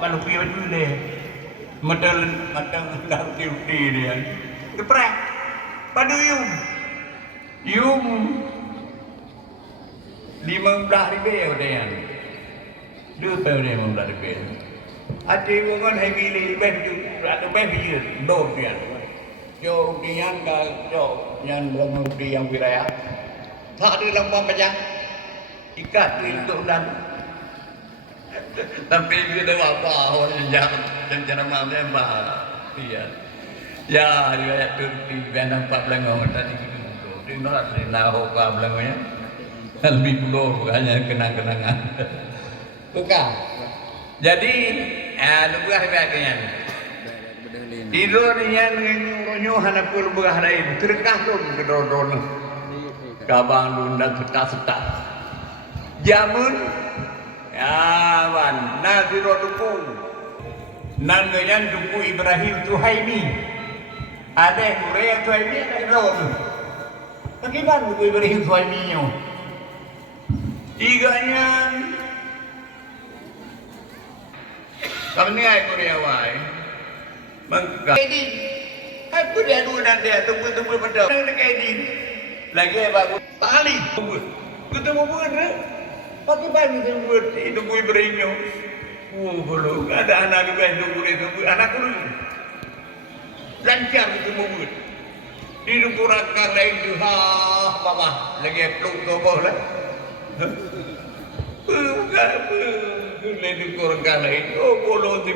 Balu piye dulu Medal dah tiup-ti dia. Geprek. Padu yung 15,000 dia. Đưa bèo này mà là bèo. Anh chị có con hay bị lì bèo chứ, là bèo gì đồ tiền. Cho đi ăn cả cho nhân lòng đi ăn cái này. Thà đi làm bom bajang. Ikat đi tụ dan. Tapi dia dah apa orang yang jangan malam dia iya. Ya riwayat Turki ben nampak belangong tadi gitu. Di nak naho apa belangongnya. Lebih pulau hanya kenang-kenangan. Bukan. Jadi, lupa hebatnya. Tidur ni yang nyonya anak pun bukan lain. Terkah tu kedodon. Kabang lunda setak-setak. Jamun, ya wan, nasi roduku. Nanganyan duku Ibrahim Tuhaimi. Ada Korea Tuhaimi ada Rom. Bagaimana duku Ibrahim Tuhaimi-nya? Tiganya kami ni ay Korea wai mangga ini apa dia dua dan dia tunggu pada ini lagi bagus tali ketemu bener pakai baju tunggu itu gue berinyo belum ada anak juga tunggu anak dulu lancar ketemu bener di dukuran kala itu bapa lagi peluk tu boleh Lepas kurang kala itu, bolong di